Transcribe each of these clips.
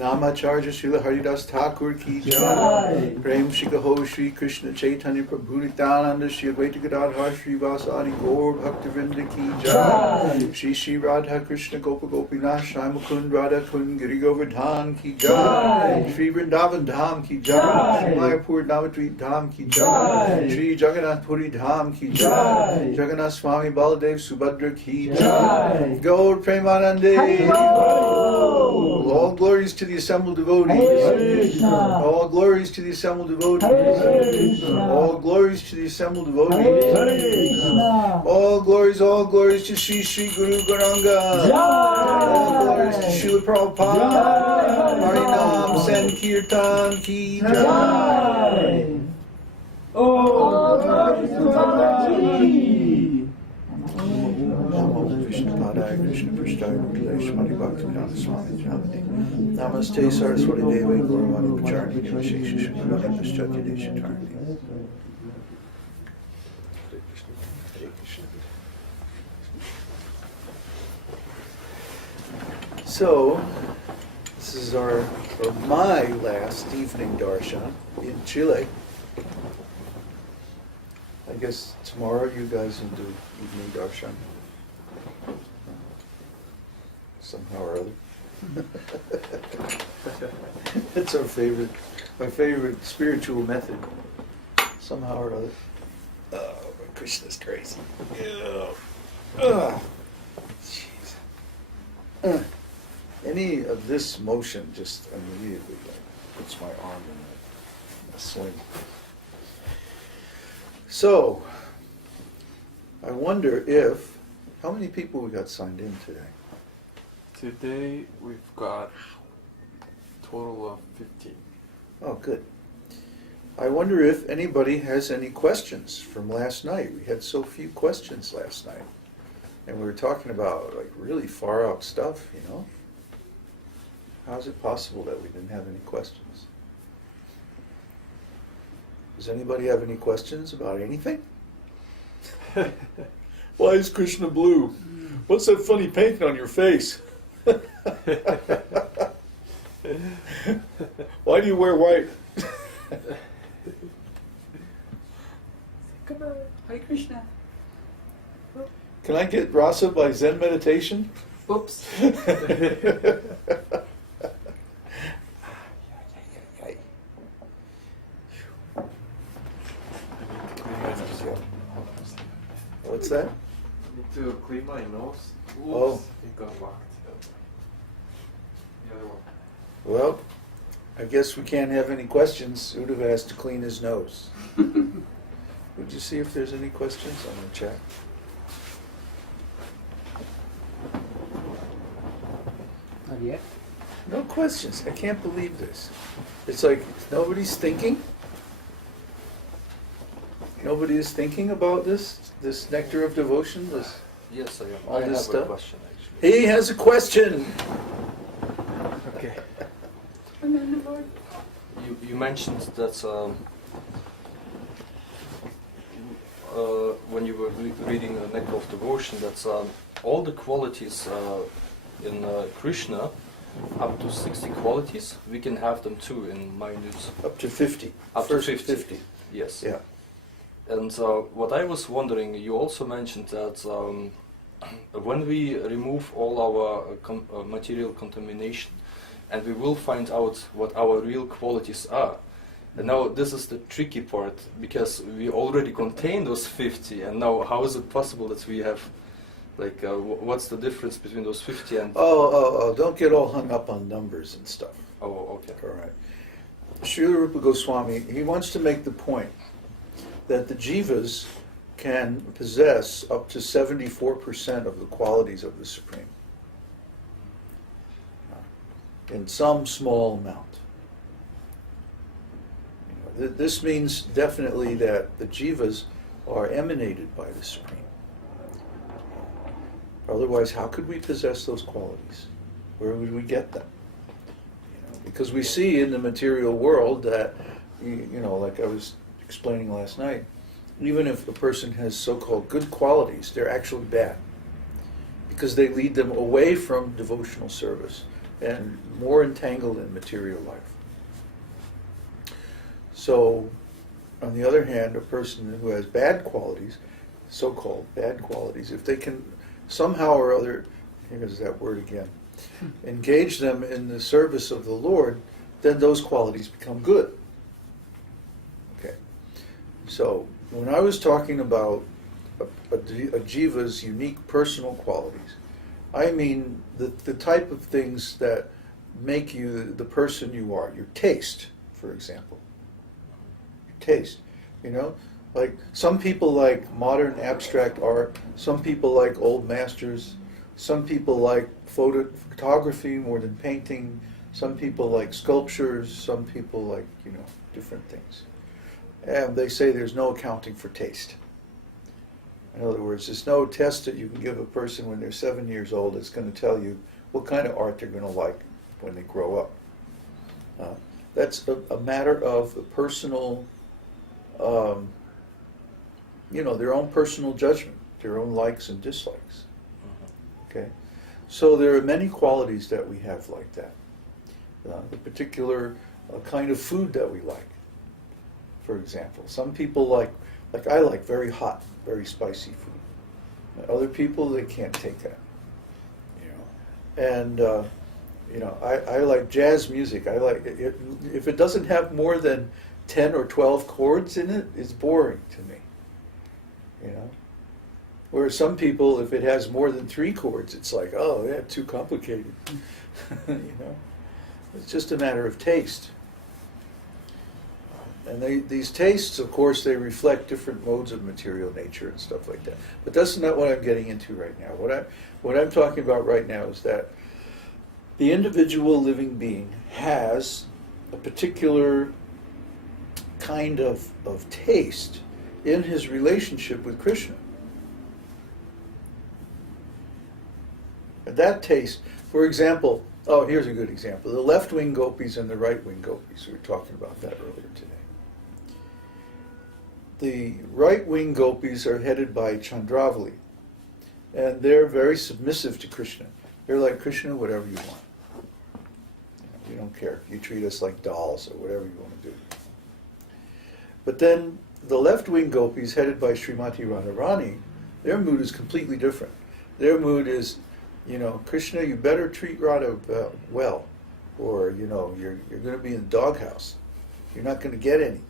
Namacharya Śrīla Haridas Thakur ki jai. Prem Shikaho Shri Krishna Chaitanya Prabhu Nityananda Shri Advaita Gadadhar Shri Vasari Gaur Bhaktivinoda ki jai. Shri Shri Radha Krishna Gopa Gopinath Shri Mukund Radha Kund Giri Govardhan ki jai. Shri Vrindavan Dham ki jai. Shri Mayapur Navadvip Dham ki jai. Shri Jagannath Puri Dham ki jai. Jagannath Swami Baladev Subhadra ki jai. Gaur Premanande. All glories to the assembled devotees. All glories to the assembled devotees. All glories to the assembled devotees. All glories to Sri Sri Guru Gauranga. All glories to Śrīla Prabhupada. Harinam Sankirtan ki jai. Krishna Padaya Krishna Prasthaya Bhutale Shmati Bhaktivedanta Swami Janati Namaste Saraswati Deva Gauravani Pacharni Shesha Shri Paschatya Deshatarni. So, this is my last evening darshan in Chile. I guess tomorrow you guys will do evening darshan. Somehow or other. It's my favorite spiritual method. Somehow or other. Oh, but Krishna's crazy. Jeez. Any of this motion just immediately puts my arm in a sling. So, I wonder how many people we got signed in today? Today we've got a total of 15. Oh, good. I wonder if anybody has any questions from last night. We had so few questions last night. And we were talking about like really far out stuff, you know? How is it possible that we didn't have any questions? Does anybody have any questions about anything? Why is Krishna blue? What's that funny paint on your face? Why do you wear white? Come on, Hare Krishna. Can I get rasa by Zen meditation? Oops. What's that? I need to clean my nose. Oops, Oh. it got locked. The other one. Well, I guess we can't have any questions. Uddhava has to clean his nose. Would you see if there's any questions? I'm going to check. Not yet. No questions. I can't believe this. It's like nobody's thinking. Nobody is thinking about this nectar of devotion, this. Yes, I am. All I this have stuff? a question actually. He has a question. Okay. Remember, You mentioned that when you were reading the Nectar of Devotion, that all the qualities in Krishna, up to 60 qualities, we can have them too in minute. Up to 50. Up First to 50. Yes. Yeah. And what I was wondering, you also mentioned that when we remove all our material contamination, and we will find out what our real qualities are. And now this is the tricky part, because we already contain those 50, and now how is it possible that we have, like, what's the difference between those 50 and... Oh, don't get all hung up on numbers and stuff. Oh, okay. All right. Śrīla Rūpa Gosvāmī, he wants to make the point that the jivas can possess up to 74% of the qualities of the Supreme in some small amount. This means definitely that the jivas are emanated by the Supreme. Otherwise, how could we possess those qualities? Where would we get them? Because we see in the material world that, like I was explaining last night, even if a person has so-called good qualities, they're actually bad, because they lead them away from devotional service, and more entangled in material life. So, on the other hand, a person who has bad qualities, so-called bad qualities, if they can somehow or other, here's that word again, engage them in the service of the Lord, then those qualities become good. Okay. So, when I was talking about a jiva's unique personal qualities, I mean the type of things that make you the person you are. Your taste, for example. Your taste. You know? Like, some people like modern abstract art, some people like old masters, some people like photography more than painting, some people like sculptures, some people like, different things. And they say there's no accounting for taste. In other words, there's no test that you can give a person when they're 7 years old that's going to tell you what kind of art they're going to like when they grow up. That's a matter of a personal, their own personal judgment, their own likes and dislikes. Okay? So there are many qualities that we have like that. The particular kind of food that we like, for example. Some people like I like very hot, very spicy food. Other people, they can't take that. And I like jazz music. I like it. If it doesn't have more than 10 or 12 chords in it, it's boring to me. Whereas some people, if it has more than 3 chords, it's like, oh, yeah, too complicated. It's just a matter of taste. And these tastes, of course, they reflect different modes of material nature and stuff like that. But that's not what I'm getting into right now. What I'm talking about right now is that the individual living being has a particular kind of taste in his relationship with Kṛṣṇa. And that taste, for example, here's a good example. The left-wing gopis and the right-wing gopis. We were talking about that earlier today. The right-wing gopis are headed by Chandravali, and they're very submissive to Kṛṣṇa. They're like, Kṛṣṇa, whatever you want. We don't care. You treat us like dolls or whatever you want to do. But then the left-wing gopis, headed by Srimati Radharani, their mood is completely different. Their mood is, Kṛṣṇa, you better treat Radha well, or you're going to be in the doghouse. You're not going to get any.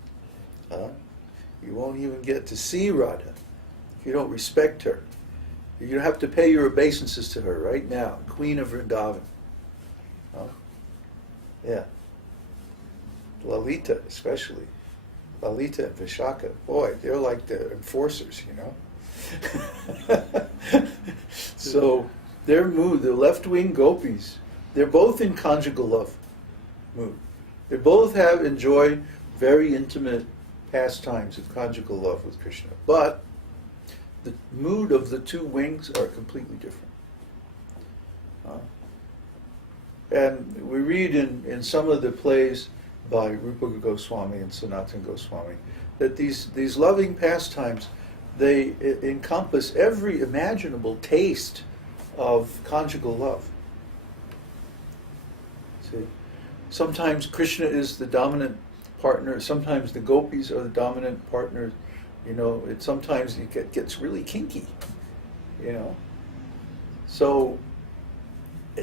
You won't even get to see Radha if you don't respect her. You have to pay your obeisances to her right now, Queen of Vrindavan. Yeah. Lalita especially. Lalita and Vishaka, boy, they're like the enforcers, So their mood, the left-wing gopis, they're both in conjugal love mood. They both enjoy very intimate pastimes of conjugal love with Kṛṣṇa. But the mood of the two wings are completely different. And we read in some of the plays by Rupa Gosvāmī and Sanatana Goswami that these loving pastimes, they encompass every imaginable taste of conjugal love. See, sometimes Kṛṣṇa is the dominant partner. Sometimes the gopis are the dominant partners. Sometimes it gets really kinky. So,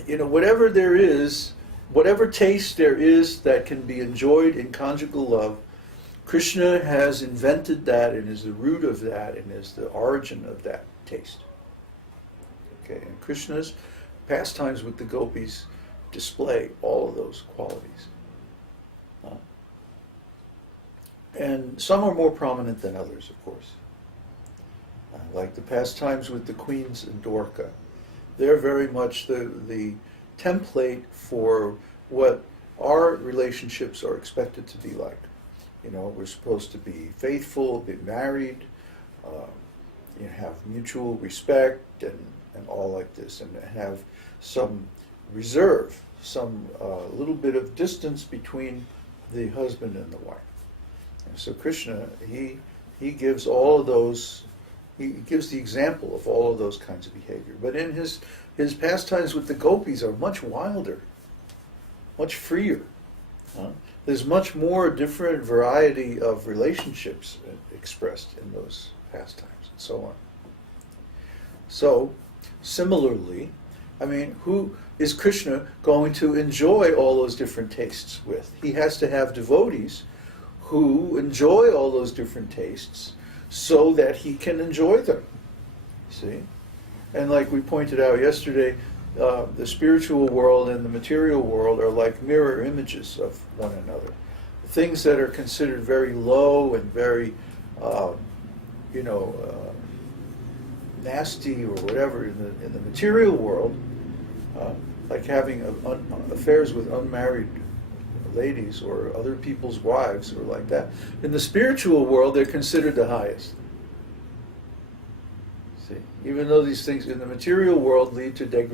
whatever there is, whatever taste there is that can be enjoyed in conjugal love, Kṛṣṇa has invented that and is the root of that and is the origin of that taste. Okay, and Kṛṣṇa's pastimes with the gopis display all of those qualities. And some are more prominent than others, of course. Like the pastimes with the queens in Dwarka. They're very much the template for what our relationships are expected to be like. We're supposed to be faithful, be married, have mutual respect and all like this, and have some reserve, some little bit of distance between the husband and the wife. And so Kṛṣṇa, he gives all of those, he gives the example of all of those kinds of behavior. But in his pastimes with the gopis are much wilder. much freer. There's much more different variety of relationships expressed in those pastimes and so on. So, similarly, I mean, who is Krishna going to enjoy all those different tastes with? He has to have devotees who enjoy all those different tastes so that he can enjoy them. See? And like we pointed out yesterday, the spiritual world and the material world are like mirror images of one another. Things that are considered very low and very, nasty or whatever in the material world, like having affairs with unmarried ladies or other people's wives or like that. In the spiritual world, they're considered the highest. See, even though these things in the material world lead to degradation,